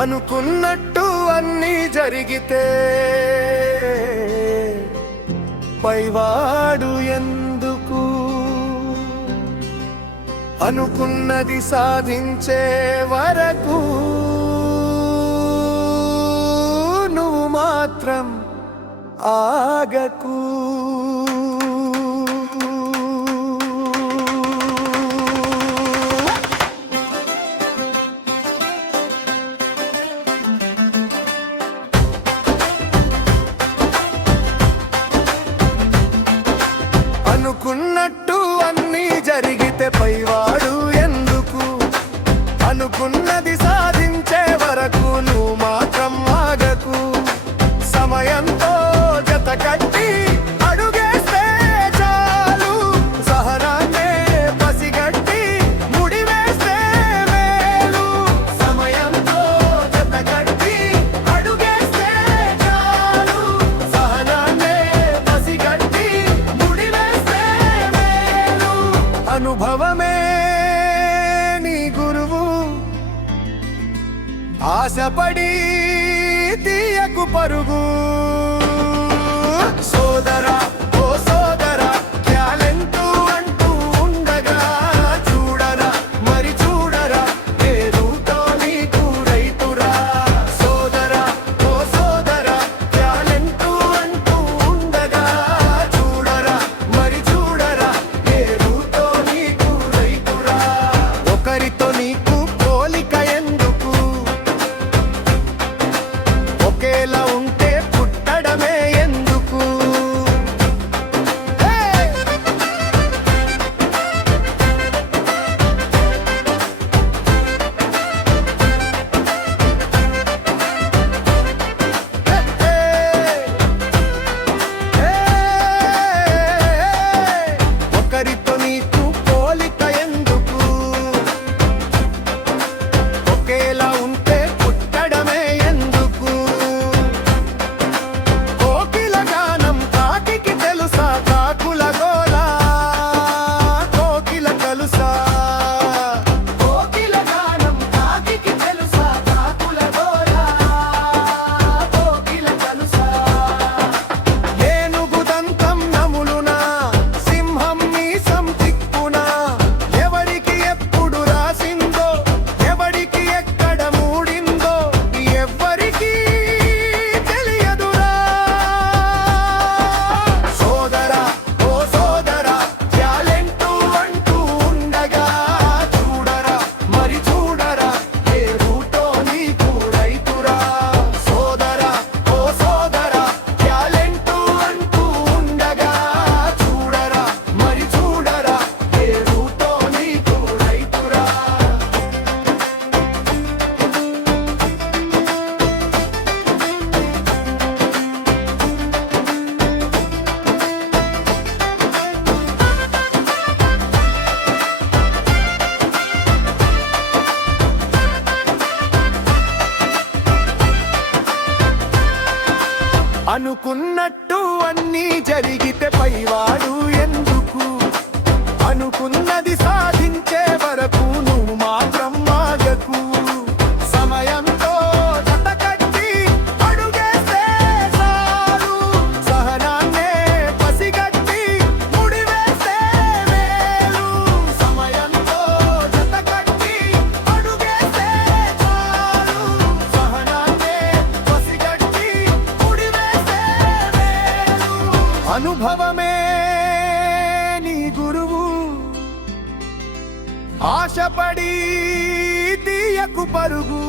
అనుకున్నట్టు అన్నీ జరిగితే పైవాడు ఎందుకు? అనుకున్నది సాధించే వరకు నువ్వు మాత్రం ఆగకు. అనుకున్నట్టు అన్నీ జరిగితే పైవాడు ఎందుకు? అనుకున్నది సాధించే వరకు నువ్వు మాత్రం ఆగకు. సమయంతో జత కట్టి అడుగేస్తే చాలు, సహనాన్నే పసిగట్టి ముడివేస్తే మేలు. సమయంతో జత కట్టి అడుగేస్తే చాలు, సహనాన్నే పసిగట్టి ముడివేస్తే మేలు. అనుభవమే నీ గురువు, ఆశపడి తీయకు పరుగు. సోదరా ఓ సోదరా, టాలెంటు అంటూ ఉండగా చూడరా మరి చూడరా, పేరుతో నీకు రైతురా. సోదరా ఓ సోదరా, టాలెంటు అంటూ ఉండగా చూడరా మరి చూడరా, పేరుతో నీకు రైతురా. ఒకరితో నీకు పోలిక ఎందుకు? ఒకేలా ఉంటే పుట్టడమే ఎందుకు? ఒకరితో నీకు పోలిక ఎందుకు? ఒకేలా ఉంటే పుట్టడమే ఎందుకు? కోకిల గానం కాకికి తెలుసా, కాకుల గోల కోకిల కలుసా? కోకిల గానం కాకికి తెలుసా, కాకుల గోల కోకిల కలుసా? ఏనుగు దంతం నములునా, సింహం మీసం తిక్కునా, ఎవరికి ఎప్పుడు రాసిందో, ఎవరికి ఎక్కడ మూడిందో ఎవ్వరికీ తెలియదురా. సోదరా ఓ సోదరా, టాలెంటు అంటూ ఉండగా చూడరా మరి చూడరా, పేరుతో నీకు రైతురా. సోదరా ఓ సోదరా, టాలెంటు అంటూ ఉండగా చూడరా మరి చూడరా, పేరుతో నీకు రైతురా. అనుకున్నట్టు అన్నీ జరిగితే పైవాడు ఎందుకు? అనుకున్నది సాధించే వరకు నువ్వు మాత్రం ఆగకు. సమయంతో జత కట్టి అడుగేస్తే చాలు, సహనాన్నే పసిగట్టి ముడివేస్తే మేలు. సమయంతో జత కట్టి అడుగేస్తే చాలు, సహనాన్నే పసిగట్టి ముడివేస్తే మేలు. అనుభవమే నీ గురువు, ఆశపడి తీయకు పరుగు.